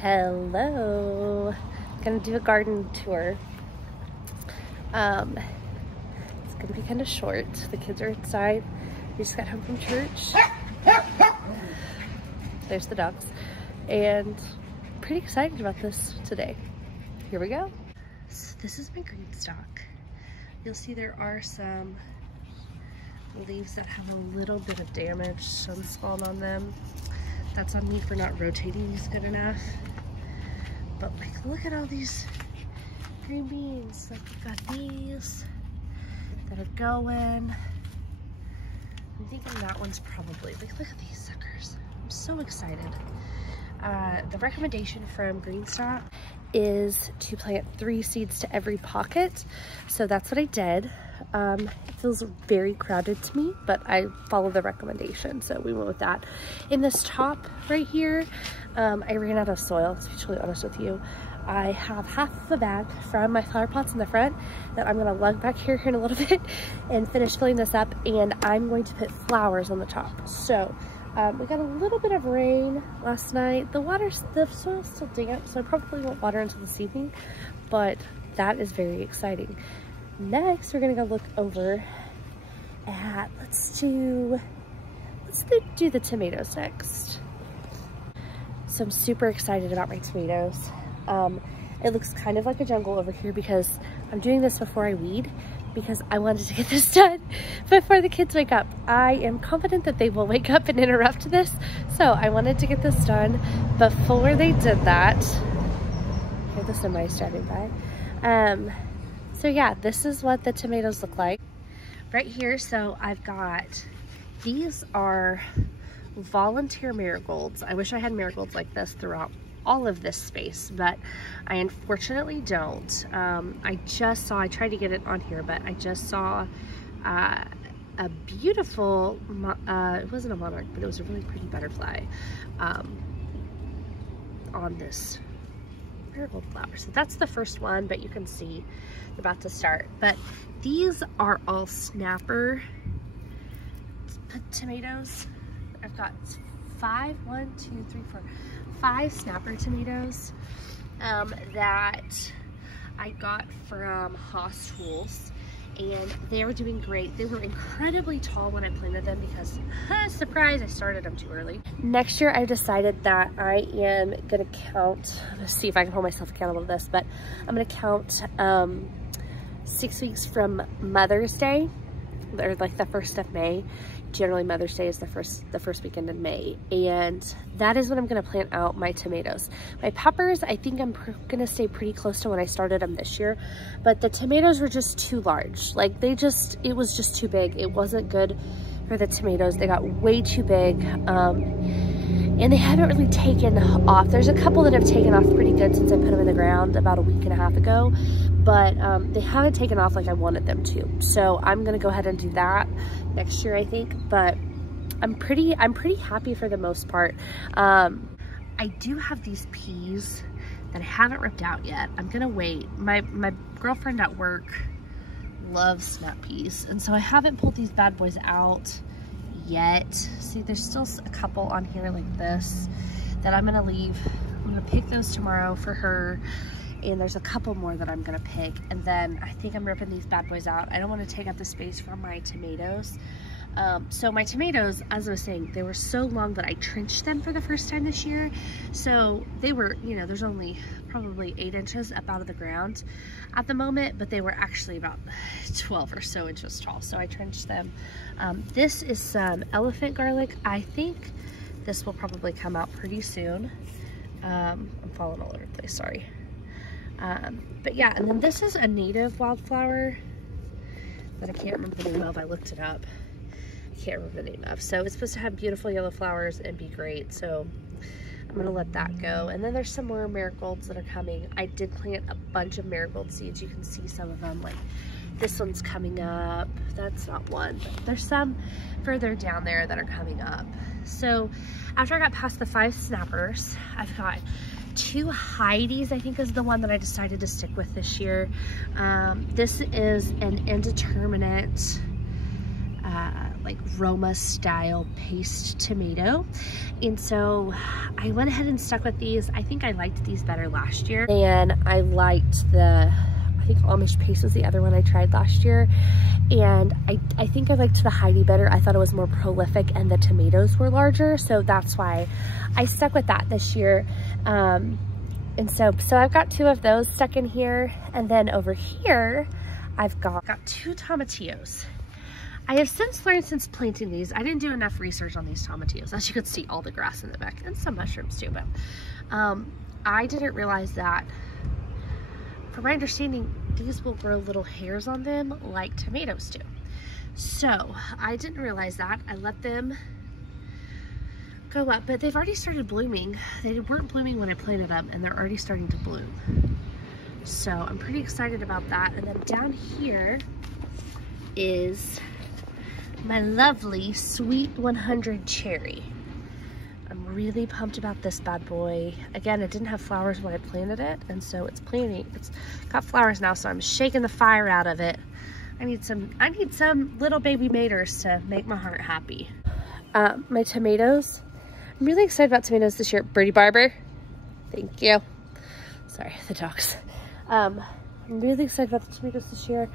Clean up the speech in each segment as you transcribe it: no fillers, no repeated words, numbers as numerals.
Hello. Gonna do a garden tour. It's gonna be kind of short. The kids are inside. We just got home from church. There's the dogs. And pretty excited about this today. Here we go. So this is my Greenstalk. You'll see there are some leaves that have a little bit of damage, sun spawn on them. That's on me for not rotating these good enough. But like, look at all these green beans. Like, we've got these that are going. I'm thinking that one's probably, like, look at these suckers. I'm so excited. The recommendation from Greenstalk is to plant 3 seeds to every pocket. So that's what I did. It feels very crowded to me, but I follow the recommendation, so we went with that. In this top right here, I ran out of soil, to be totally honest with you. I have half of a bag from my flower pots in the front that I'm gonna lug back here in a little bit and finish filling this up, and I'm going to put flowers on the top. So we got a little bit of rain last night. The soil's still damp, so I probably won't water until this evening, but that is very exciting. Next, we're gonna go look over at, let's do the tomatoes next. So I'm super excited about my tomatoes. It looks kind of like a jungle over here because I'm doing this before I weed, because I wanted to get this done before the kids wake up. I am confident that they will wake up and interrupt this, so I wanted to get this done before they did that. Hear the semis driving by. So yeah, this is what the tomatoes look like right here. So I've got, these are volunteer marigolds. I wish I had marigolds like this throughout all of this space, but I unfortunately don't. I tried to get it on here, but I just saw a beautiful, it wasn't a monarch, but it was a really pretty butterfly on this marigold flower. So that's the first one, but you can see they're about to start. But these are all snapper tomatoes. I've got 5 snapper tomatoes that I got from Haas Tools, and they were doing great. They were incredibly tall when I planted them because, surprise, I started them too early. Next year, I've decided that I am gonna count, let's see if I can hold myself accountable to this, but I'm gonna count 6 weeks from Mother's Day, or like the 1st of May. Generally Mother's Day is the first weekend in May, and that is when I'm gonna plant out my tomatoes. My peppers, I think I'm gonna stay pretty close to when I started them this year, but the tomatoes were just too large. Like, it was just too big. It wasn't good for the tomatoes. They got way too big, and they haven't really taken off. There's a couple that have taken off pretty good since I put them in the ground about a week and a half ago, but they haven't taken off like I wanted them to. So I'm gonna go ahead and do that next year, I think, but I'm pretty happy for the most part. I do have these peas that I haven't ripped out yet. I'm gonna wait. My girlfriend at work loves snap peas, and so I haven't pulled these bad boys out yet. See, there's still a couple on here like this that I'm gonna leave. I'm gonna pick those tomorrow for her, and there's a couple more that I'm gonna pick, and then I think I'm ripping these bad boys out. I don't want to take up the space from my tomatoes. So my tomatoes, as I was saying, they were so long that I trenched them for the first time this year. So they were, you know, there's only probably 8 inches up out of the ground at the moment, but they were actually about 12 or so inches tall. So I trenched them. This is some elephant garlic. I think this will probably come out pretty soon. I'm falling all over the place, sorry. But yeah, and then this is a native wildflower that I can't remember the name of. I looked it up. I can't remember the name of. So it's supposed to have beautiful yellow flowers and be great. So I'm gonna let that go. And then there's some more marigolds that are coming. I did plant a bunch of marigold seeds. You can see some of them, like this one's coming up. That's not one, but there's some further down there that are coming up. So after I got past the 5 snappers, I've got 2 Heidi's, I think is the one that I decided to stick with this year. This is an indeterminate like Roma style paste tomato. And so I went ahead and stuck with these. I think I liked these better last year. And I liked the, I think Amish paste was the other one I tried last year. And I think I liked the Heidi better. I thought it was more prolific and the tomatoes were larger. So that's why I stuck with that this year. And so I've got 2 of those stuck in here. And then over here, I've got 2 tomatillos. I have since learned since planting these, I didn't do enough research on these tomatillos. As you can see, all the grass in the back and some mushrooms too, but I didn't realize that, from my understanding, these will grow little hairs on them like tomatoes do. So I didn't realize that. I let them go up, but they've already started blooming. They weren't blooming when I planted them, and they're already starting to bloom. So I'm pretty excited about that. And then down here is my lovely Sweet 100 cherry. I'm really pumped about this bad boy. Again, it didn't have flowers when I planted it, and so it's got flowers now, so I'm shaking the fire out of it. I need some little baby maters to make my heart happy. My tomatoes. I'm really excited about tomatoes this year. Birdie Barber, thank you. Sorry, the dogs. I'm really excited about the tomatoes this year.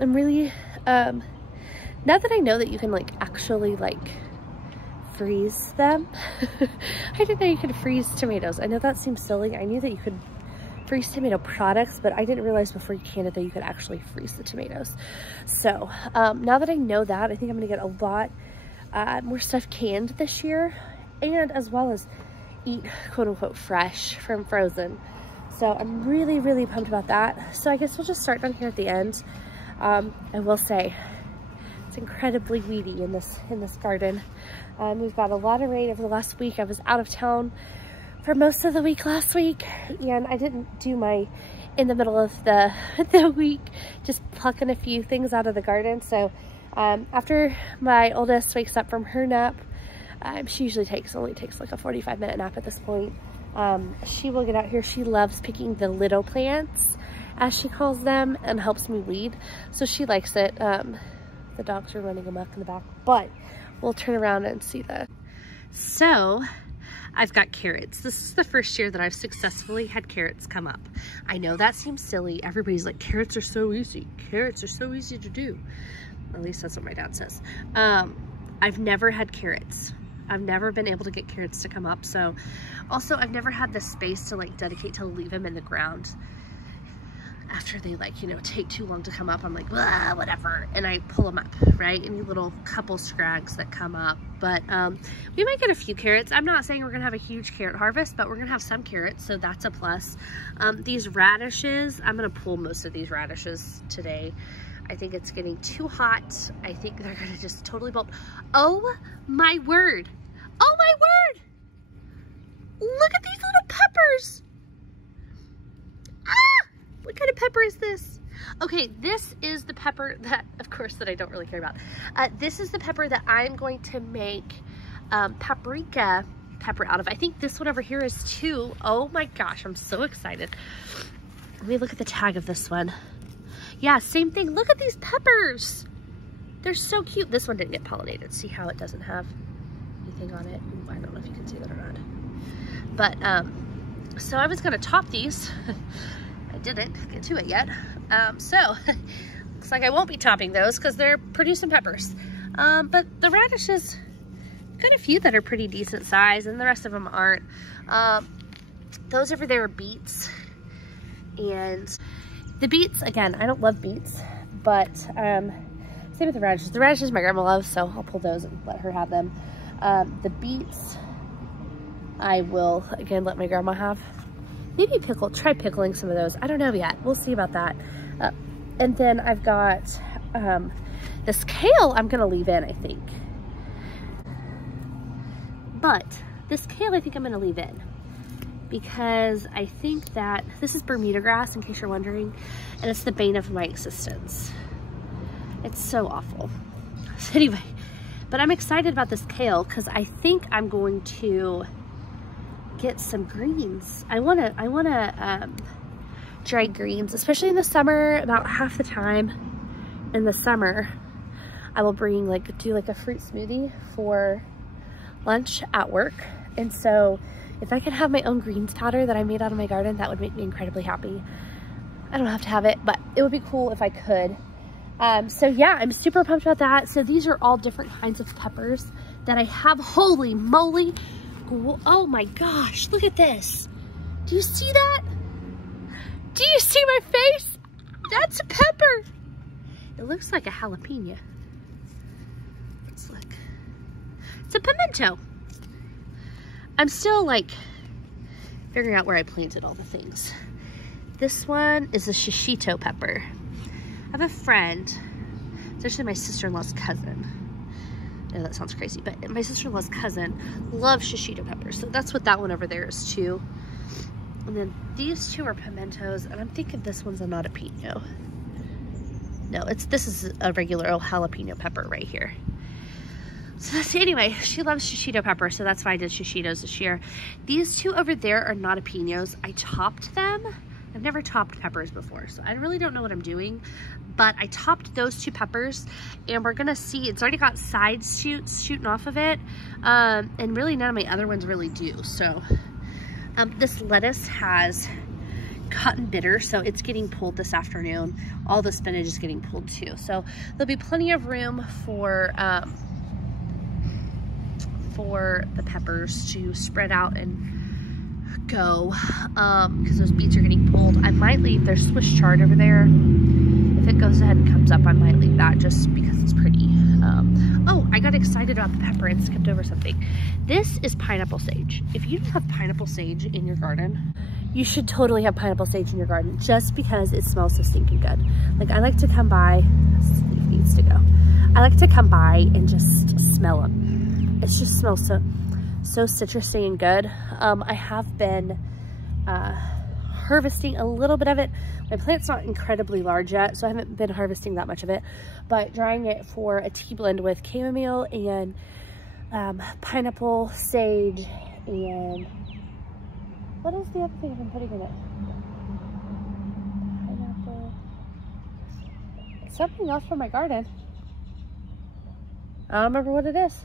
I'm really, now that I know that you can like actually like freeze them. I didn't know you could freeze tomatoes. I know that seems silly. I knew that you could freeze tomato products, but I didn't realize before you canned it that you could actually freeze the tomatoes. So now that I know that, I think I'm gonna get a lot more stuff canned this year, and as well as eat quote unquote fresh from frozen. So I'm really, really pumped about that. So I guess we'll just start down here at the end. I will say it's incredibly weedy in this garden. We've got a lot of rain over the last week. I was out of town for most of the week last week, and I didn't do my, in the middle of the week, just plucking a few things out of the garden. So after my oldest wakes up from her nap, she usually only takes like a 45-minute nap at this point. She will get out here. She loves picking the little plants, as she calls them, and helps me weed. So she likes it. The dogs are running amok in the back, but we'll turn around and see the... So I've got carrots. This is the first year that I've successfully had carrots come up. I know that seems silly. Everybody's like, carrots are so easy. Carrots are so easy to do. At least that's what my dad says. I've never had carrots. I've never been able to get carrots to come up. So also I've never had the space to like dedicate to leave them in the ground. After they like, you know, take too long to come up, I'm like, whatever. And I pull them up, right? Any little couple scrags that come up. But we might get a few carrots. I'm not saying we're gonna have a huge carrot harvest, but we're gonna have some carrots, so that's a plus. These radishes, I'm gonna pull most of these radishes today. I think it's getting too hot. I think they're gonna just totally bolt. Oh my word. Oh my word. Look at these little peppers. Ah, what kind of pepper is this? Okay, this is the pepper that, of course, that I don't really care about. This is the pepper that I'm going to make paprika pepper out of. I think this one over here is too. Oh my gosh, I'm so excited. Let me look at the tag of this one. Yeah, same thing. Look at these peppers. They're so cute. This one didn't get pollinated. See how it doesn't have anything on it? I don't know if you can see that or not. But, so I was gonna top these. I didn't get to it yet. So, looks like I won't be topping those because they're producing peppers. But the radishes, got a few that are pretty decent size and the rest of them aren't. Those over there are beets. And the beets, again, I don't love beets, but same with the radishes. The radishes my grandma loves, so I'll pull those and let her have them. The beets, I will, again, let my grandma have. Maybe try pickling some of those. I don't know yet. We'll see about that. And then I've got this kale I'm gonna leave in, I think. But this kale I think I'm gonna leave in, because I think that this is Bermuda grass, in case you're wondering, and it's the bane of my existence. It's so awful. So anyway, but I'm excited about this kale because I think I'm going to get some greens. I wanna dry greens, especially in the summer. About half the time in the summer, I will bring do a fruit smoothie for lunch at work. And so if I could have my own greens powder that I made out of my garden, that would make me incredibly happy. I don't have to have it, but it would be cool if I could. So yeah, I'm super pumped about that. So these are all different kinds of peppers that I have. Holy moly. Oh my gosh, look at this. Do you see that? Do you see my face? That's a pepper. It looks like a jalapeno. Let's look. It's a pimento. I'm still like figuring out where I planted all the things. This one is a shishito pepper. I have a friend, it's actually my sister-in-law's cousin. I know that sounds crazy, but my sister-in-law's cousin loves shishito peppers. So that's what that one over there is too. And then these two are pimentos, and I'm thinking this one's a not a pino. No, this is a regular old jalapeno pepper right here. So anyway, she loves shishito pepper, so that's why I did shishitos this year. These two over there are not a pinos. I topped them. I've never topped peppers before, so I really don't know what I'm doing, but I topped those two peppers, and we're gonna see, it's already got side shoots shooting off of it, and really none of my other ones really do. So this lettuce has cotton bitter, so it's getting pulled this afternoon. All the spinach is getting pulled too, so there'll be plenty of room for the peppers to spread out and go, because those beets are getting pulled. I might leave their Swiss chard over there. If it goes ahead and comes up, I might leave that just because it's pretty. Oh, I got excited about the pepper and skipped over something. This is pineapple sage. If you don't have pineapple sage in your garden, you should totally have pineapple sage in your garden, just because it smells so stinking good. Like, I like to come by, Steve needs to go. I like to come by and just smell them. It just smells so citrusy and good. I have been harvesting a little bit of it. My plant's not incredibly large yet, so I haven't been harvesting that much of it, but drying it for a tea blend with chamomile and pineapple sage, and what is the other thing I've been putting in it? Pineapple. Something else from my garden. I don't remember what it is.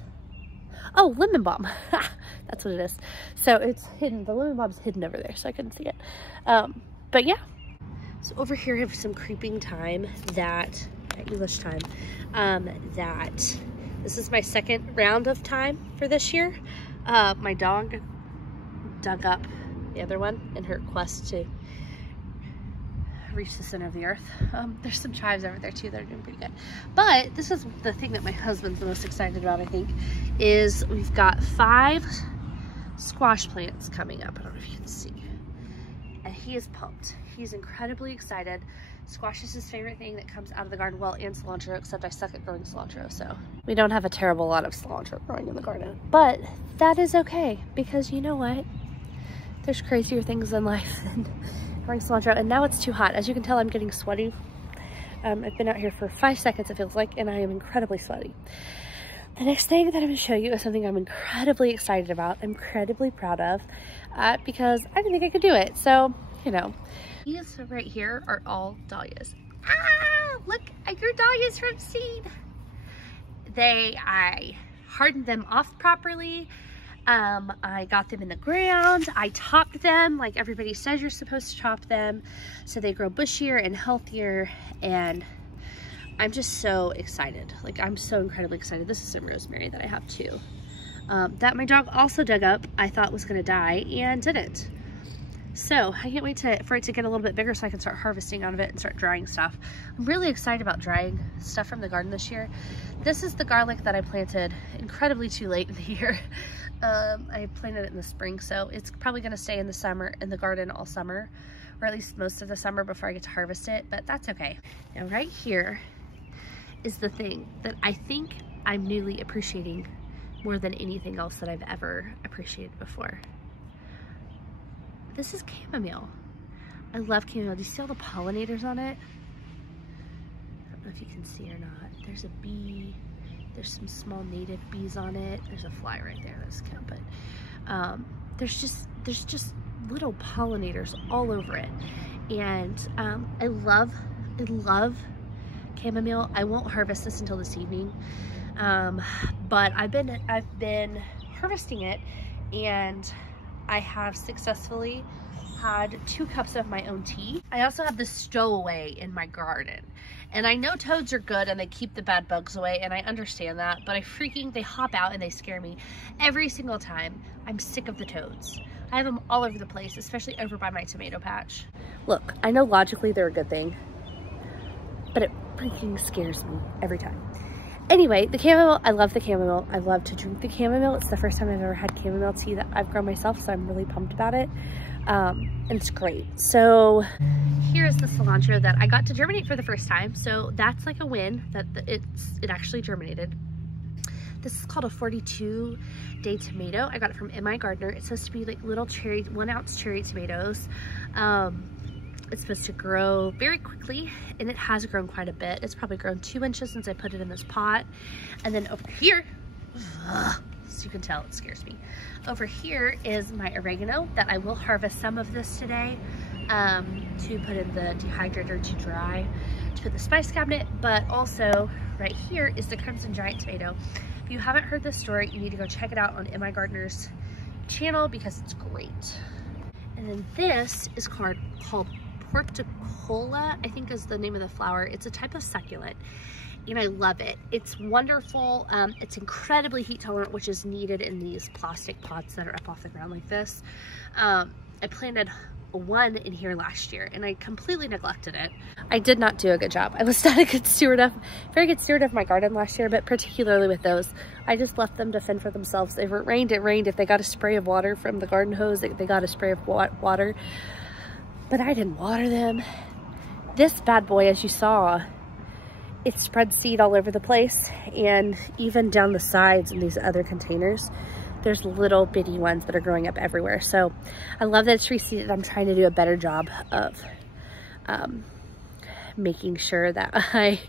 Oh, lemon balm. That's what it is. So it's hidden. The lemon balm's hidden over there, so I couldn't see it. But yeah. So over here I have some creeping thyme that, English thyme, that this is my second round of thyme for this year. My dog dug up the other one in her quest to reach the center of the earth. There's some chives over there too that are doing pretty good. But this is the thing that my husband's the most excited about, I think, is we've got 5 squash plants coming up. I don't know if you can see. And he is pumped. He's incredibly excited. Squash is his favorite thing that comes out of the garden. Well, and cilantro, except I suck at growing cilantro, so we don't have a terrible lot of cilantro growing in the garden. But that is okay, because you know what? There's crazier things in life than growing cilantro. And now it's too hot. As you can tell, I'm getting sweaty. I've been out here for 5 seconds, it feels like, and I am incredibly sweaty. The next thing that I'm going to show you is something I'm incredibly excited about, I'm incredibly proud of, because I didn't think I could do it. So, you know, these right here are all dahlias. Ah, look, I grew dahlias from seed. I hardened them off properly. I got them in the ground. I topped them like everybody says you're supposed to top them, so they grow bushier and healthier, and I'm just so excited. Like, I'm so incredibly excited. This is some rosemary that I have too, that my dog also dug up, I thought was gonna die, and didn't. So I can't wait for it to get a little bit bigger so I can start harvesting out of it and start drying stuff. I'm really excited about drying stuff from the garden this year. This is the garlic that I planted incredibly too late in the year. I planted it in the spring, so it's probably gonna stay in the garden all summer, or at least most of the summer before I get to harvest it, but that's okay. Now right here is the thing that I think I'm newly appreciating more than anything else that I've ever appreciated before. This is chamomile. I love chamomile. Do you see all the pollinators on it? I don't know if you can see or not. There's a bee. There's some small native bees on it. There's a fly right there. That's count, but there's just little pollinators all over it, and I love chamomile. I won't harvest this until this evening, but I've been harvesting it, and I have successfully had 2 cups of my own tea. I also have this stowaway in my garden, and I know toads are good and they keep the bad bugs away, and I understand that, but they hop out and they scare me every single time. I'm sick of the toads. I have them all over the place, especially over by my tomato patch. Look, I know logically they're a good thing, but it freaking scares me every time. Anyway, the chamomile, I love the chamomile. I love to drink the chamomile. It's the first time I've ever had chamomile tea that I've grown myself, so I'm really pumped about it. And it's great. So here's the cilantro that I got to germinate for the first time. So that's like a win that it actually germinated. This is called a 42-day tomato. I got it from M.I. Gardener. It's supposed to be like little 1-ounce cherry tomatoes. It's supposed to grow very quickly, and it has grown quite a bit. It's probably grown 2 inches since I put it in this pot. And then over here, so you can tell it scares me. Over here is my oregano that I will harvest some of this today to put in the dehydrator to dry, to put in the spice cabinet. But also right here is the crimson giant tomato. If you haven't heard this story, you need to go check it out on M.I. Gardener's channel because it's great. And then this is called Porticola, I think is the name of the flower. It's a type of succulent, and I love it. It's wonderful. It's incredibly heat tolerant, which is needed in these plastic pots that are up off the ground like this. I planted one in here last year, and I completely neglected it. I did not do a good job. I was not a good very good steward of my garden last year, but particularly with those, I just left them to fend for themselves. If it rained, it rained. If they got a spray of water from the garden hose, they got a spray of water. But I didn't water them. This bad boy, as you saw, it spread seed all over the place, and even down the sides in these other containers, there's little bitty ones that are growing up everywhere. So I love that it's reseeded. I'm trying to do a better job of making sure that I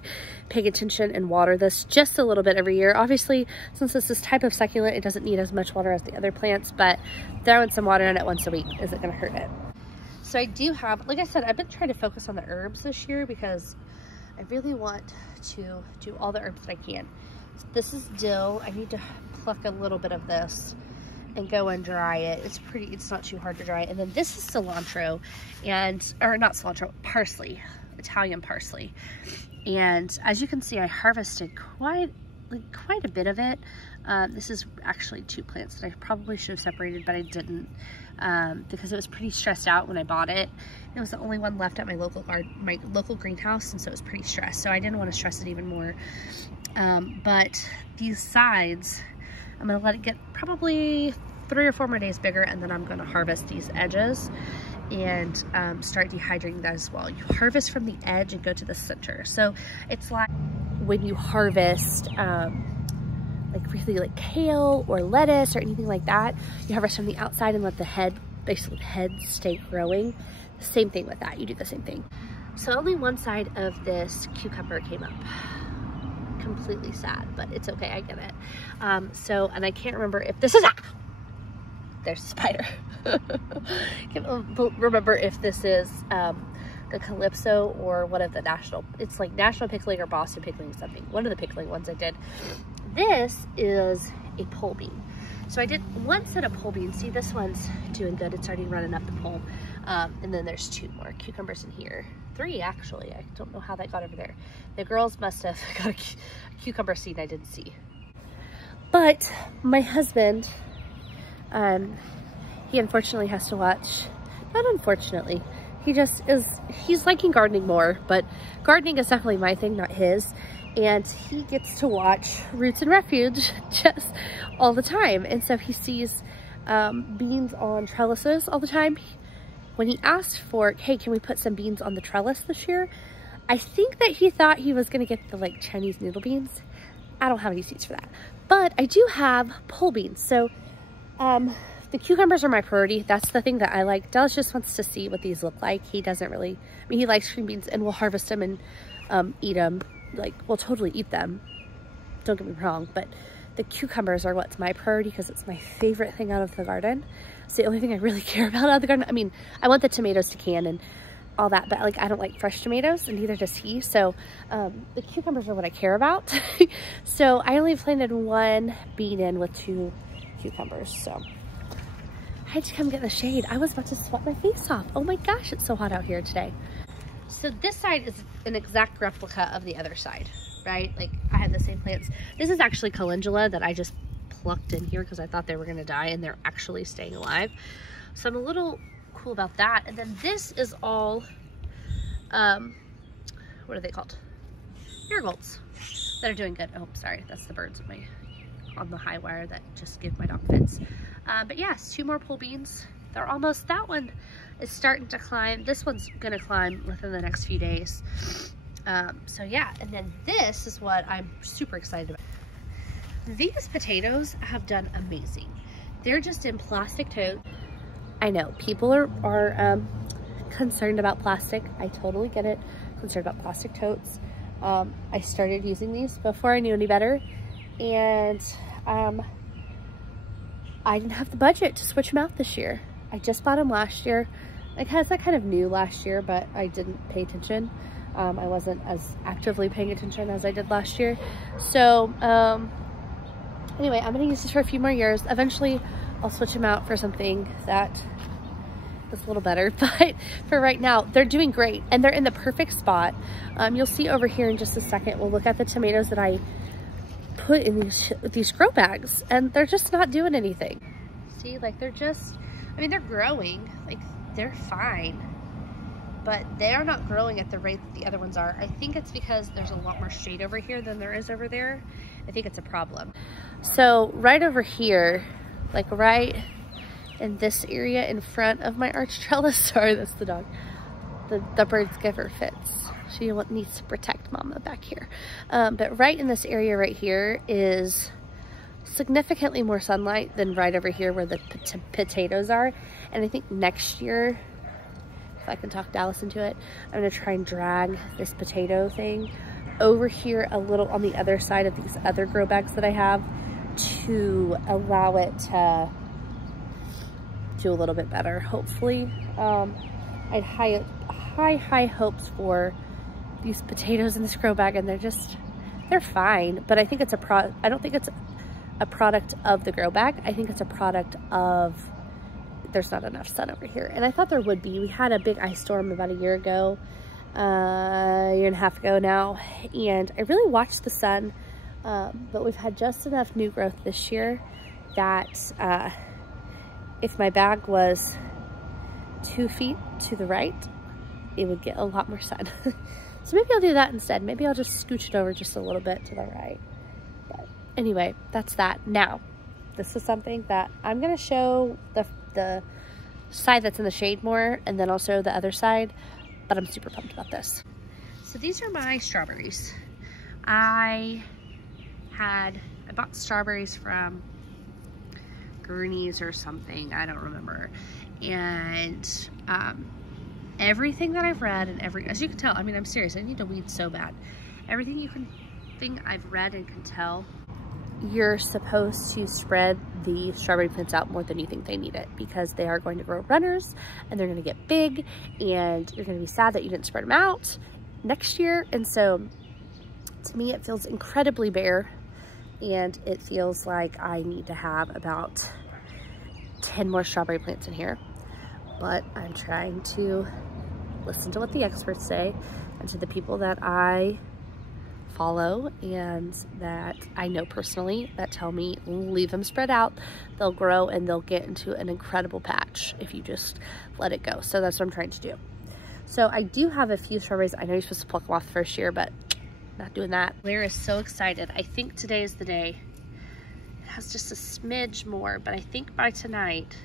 pay attention and water this just a little bit every year. Obviously, since this is type of succulent, it doesn't need as much water as the other plants, but throwing some water in it once a week isn't gonna hurt it. So I do have, like I said, I've been trying to focus on the herbs this year because I really want to do all the herbs that I can. So this is dill. I need to pluck a little bit of this and go and dry it. It's not too hard to dry. And then this is cilantro, or not cilantro, parsley, Italian parsley. And as you can see, I harvested quite a bit of it. This is actually 2 plants that I probably should have separated, but I didn't because it was pretty stressed out when I bought it. It was the only one left at my local greenhouse, and so it was pretty stressed. So I didn't want to stress it even more. But these sides, I'm gonna let it get probably 3 or 4 more days bigger, and then I'm gonna harvest these edges and start dehydrating that as well. You harvest from the edge and go to the center. So it's like when you harvest really like kale or lettuce or anything like that, you harvest from the outside and let the head, basically the head, stay growing. Same thing with that, you do the same thing. So only one side of this cucumber came up. Completely sad, but it's okay, I get it. And I can't remember if this is, there's a spider. Can't remember if this is the Calypso or one of the it's like National Pickling or Boston Pickling something. One of the pickling ones I did. This is a pole bean. So I did one set of pole beans. See, this one's doing good. It's already running up the pole. And then there's 2 more cucumbers in here. 3 actually. I don't know how that got over there. The girls must have got a cucumber seed I didn't see. But my husband, he unfortunately has to watch, not unfortunately, he's liking gardening more, but gardening is definitely my thing, not his. And he gets to watch Roots and Refuge just all the time. And so he sees beans on trellises all the time. When he asked for, hey, can we put some beans on the trellis this year? I think that he thought he was gonna get the like Chinese noodle beans. I don't have any seeds for that. But I do have pole beans. So the cucumbers are my priority. That's the thing that I like. Dallas just wants to see what these look like. He doesn't really, I mean, he likes green beans and we'll harvest them and eat them. Like, we'll totally eat them. Don't get me wrong, but the cucumbers are what's my priority because it's my favorite thing out of the garden. It's the only thing I really care about out of the garden. I mean, I want the tomatoes to can, and all that, but like I don't like fresh tomatoes, and neither does he. So the cucumbers are what I care about. So I only planted 1 bean in with 2 cucumbers. So I had to come get the shade. I was about to sweat my face off. Oh my gosh, it's so hot out here today. So this side is an exact replica of the other side, right? Like I have the same plants. This is actually calendula that I just plucked in here because I thought they were gonna die, and they're actually staying alive. So I'm a little cool about that. And then this is all, what are they called? Marigolds that are doing good. Oh, sorry, that's the birds on the high wire that just give my dog fits. But yes, 2 more pole beans. They're almost, that one is starting to climb. This one's gonna climb within the next few days. So yeah, and then this is what I'm super excited about. These potatoes have done amazing. They're just in plastic totes. I know people are concerned about plastic. I totally get it. Concerned about plastic totes. I started using these before I knew any better, and I didn't have the budget to switch them out this year. I just bought them last year. I kind of knew last year, but I didn't pay attention. I wasn't as actively paying attention as I did last year. So anyway, I'm gonna use this for a few more years. Eventually I'll switch them out for something that is a little better, but for right now, they're doing great, and they're in the perfect spot. You'll see over here in just a second, we'll look at the tomatoes that I put in these grow bags, and they're just not doing anything. See, like they're just, I mean, they're growing, like they're fine, but they're not growing at the rate that the other ones are. I think it's because there's a lot more shade over here than there is over there. I think it's a problem. So right over here, like right in this area in front of my arch trellis, sorry, that's the dog. The birds give her fits. She needs to protect mama back here. But right in this area right here is significantly more sunlight than right over here where the potatoes are. And I think next year, if I can talk Dallas into it, I'm gonna try and drag this potato thing over here a little on the other side of these other grow bags that I have to allow it to do a little bit better, hopefully. I had high hopes for these potatoes in this grow bag, and they're fine, but I think it's I don't think it's a product of the grow bag. I think it's a product of there's not enough sun over here, and I thought there would be. We had a big ice storm about a year ago, a year and a half ago now, and I really watched the sun, but we've had just enough new growth this year that if my bag was 2 feet to the right, it would get a lot more sun. So maybe I'll do that instead. Maybe I'll just scooch it over just a little bit to the right. But anyway, that's that. Now, this is something that I'm gonna show the side that's in the shade more, and then also the other side, but I'm super pumped about this. So these are my strawberries. I bought strawberries from Gurney's or something, I don't remember. And everything that I've read, and as you can tell, I mean, I'm serious, I need to weed so bad. Everything you can think I've read and can tell, you're supposed to spread the strawberry plants out more than you think they need it, because they are going to grow runners and they're going to get big, and you're going to be sad that you didn't spread them out next year. And so to me, it feels incredibly bare, and it feels like I need to have about 10 more strawberry plants in here. But I'm trying to listen to what the experts say and to the people that I follow and that I know personally that tell me leave them spread out, they'll grow and they'll get into an incredible patch if you just let it go. So that's what I'm trying to do. So I do have a few strawberries. I know you're supposed to pluck them off the first year, but not doing that. Blair is so excited. I think today is the day. It has just a smidge more, but I think by tonight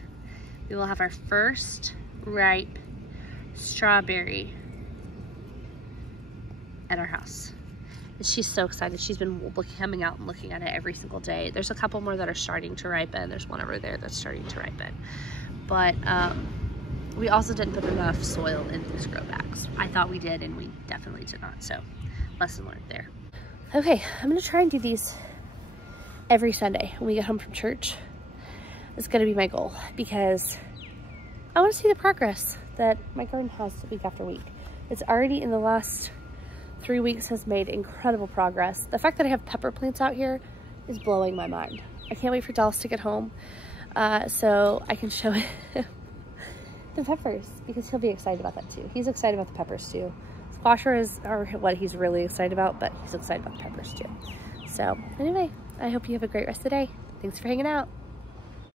we will have our first ripe strawberry at our house. And she's so excited. She's been coming out and looking at it every single day. There's a couple more that are starting to ripen. There's one over there that's starting to ripen. But we also didn't put enough soil in these grow bags. I thought we did, and we definitely did not. So lesson learned there. Okay, I'm gonna try and do these every Sunday when we get home from church. It's gonna be my goal, because I want to see the progress that my garden has week after week. It's already in the last 3 weeks has made incredible progress. The fact that I have pepper plants out here is blowing my mind. I can't wait for Dallas to get home so I can show him the peppers, because he'll be excited about that too. He's excited about the peppers too. Squasher are what he's really excited about, but he's excited about the peppers too. So anyway, I hope you have a great rest of the day. Thanks for hanging out.